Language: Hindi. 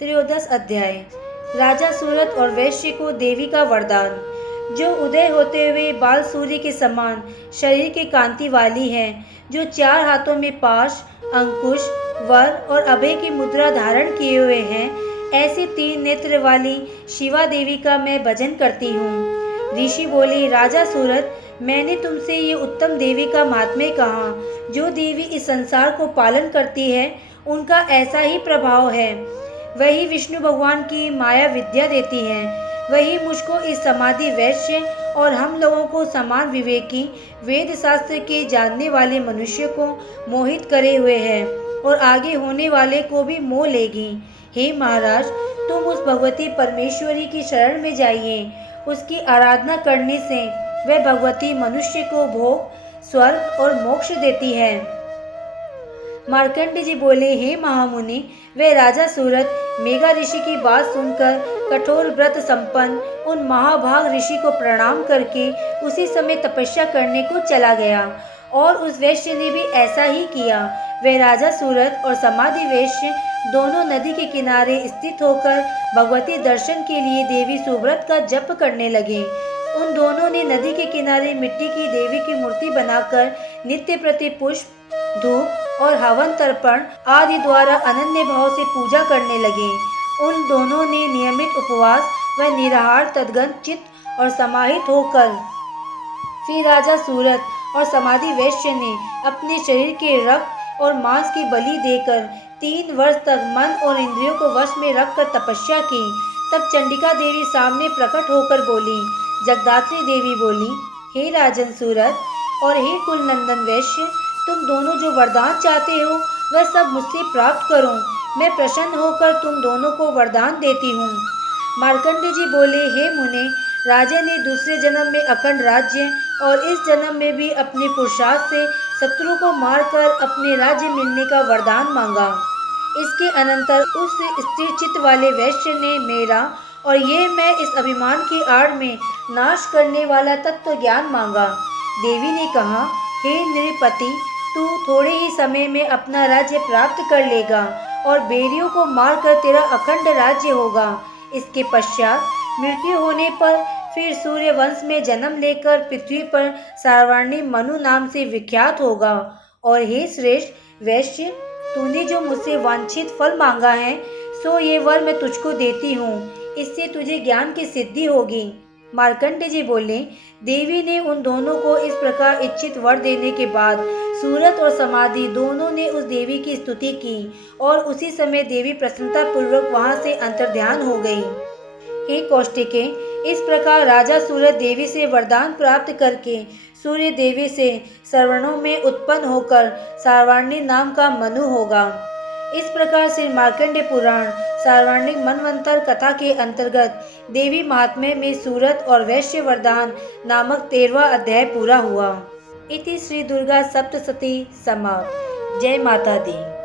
त्रयोदश अध्याय। राजा सूरत और वैश्य को देवी का वरदान। जो उदय होते हुए बाल सूर्य के समान शरीर की कांति वाली है, जो 4 हाथों में पाश, अंकुश, वर और अभय की मुद्रा धारण किए हुए हैं, ऐसी 3 नेत्र वाली शिवा देवी का मैं भजन करती हूँ। ऋषि बोले, राजा सूरत, मैंने तुमसे ये उत्तम देवी का महात्म्य कहा। जो देवी इस संसार को पालन करती है, उनका ऐसा ही प्रभाव है। वही विष्णु भगवान की माया विद्या देती है। वही मुझको इस समाधि वैश्य और हम लोगों को समान विवेकी वेद शास्त्र के जानने वाले मनुष्य को मोहित करे हुए है और आगे होने वाले को भी मोह लेगी। हे महाराज, तुम उस भगवती परमेश्वरी की शरण में जाइए। उसकी आराधना करने से वह भगवती मनुष्य को भोग, स्वर्ग और मोक्ष देती है। मार्कंडेय जी बोले, हे महामुनि, वे राजा सूरत मेघा ऋषि की बात सुनकर कठोर व्रत संपन्न उन महाभाग ऋषि को प्रणाम करके उसी समय तपस्या करने को चला गया और उस वैश्य ने भी ऐसा ही किया। वे राजा सूरत और समाधि वैश्य दोनों नदी के किनारे स्थित होकर भगवती दर्शन के लिए देवी सुव्रत का जप करने लगे। उन दोनों ने नदी के किनारे मिट्टी की देवी की मूर्ति बनाकर नित्य प्रति पुष्प, धूप और हवन तर्पण आदि द्वारा अनन्य भाव से पूजा करने लगे। उन दोनों ने नियमित उपवास व निराहार तद्गत चित्त और समाहित होकर फिर राजा सूरत और समाधि वैश्य ने अपने शरीर के रक्त और मांस की बलि देकर 3 वर्ष तक मन और इंद्रियों को वश में रखकर तपस्या की। तब चंडिका देवी सामने प्रकट होकर बोली। जगदात्री देवी बोली, हे राजन सूरत और हे कुल नंदन वैश्य, तुम दोनों जो वरदान चाहते हो वह सब मुझसे प्राप्त करो। मैं प्रसन्न होकर तुम दोनों को वरदान देती हूँ। मार्कंडेय जी बोले, हे मुने, राजा ने दूसरे जन्म में अखंड राज्य और इस जन्म में भी अपने पुरुषार्थ से शत्रु को मारकर अपने राज्य मिलने का वरदान मांगा। इसके अनंतर उस स्थिर चित्त वाले वैश्य ने मेरा और ये मैं इस अभिमान की आड़ में नाश करने वाला तत्व ज्ञान मांगा। देवी ने कहा, हे नृपति, तू थोड़े ही समय में अपना राज्य प्राप्त कर लेगा और बेरियों को मारकर तेरा अखंड राज्य होगा। इसके पश्चात मृत्यु होने पर फिर सूर्य वंश में जन्म लेकर पृथ्वी पर सर्वाणी मनु नाम से विख्यात होगा। और हे श्रेष्ठ वैश्य, तूने जो मुझसे वांछित फल मांगा है, सो ये वर मैं तुझको देती हूँ। इससे तुझे ज्ञान की सिद्धि होगी। मार्कंडेय जी बोले, देवी ने उन दोनों को इस प्रकार इच्छित वर देने के बाद सूरत और समाधि दोनों ने उस देवी की स्तुति की और उसी समय देवी प्रसन्नता पूर्वक वहां से अंतर्ध्यान हो गई। हे कौष्टिके, इस प्रकार राजा सूरत देवी से वरदान प्राप्त करके सूर्य देवी से सर्वणों में उत्पन्न होकर सर्वाणी नाम का मनु होगा। इस प्रकार श्री मार्कंडेय पुराण सार्वणिक मनवंतर कथा के अंतर्गत देवी महात्म्य में सूरत और वैश्य वरदान नामक 13वां अध्याय पूरा हुआ। इति श्री दुर्गा सप्तशती समाप्त। जय माता दी।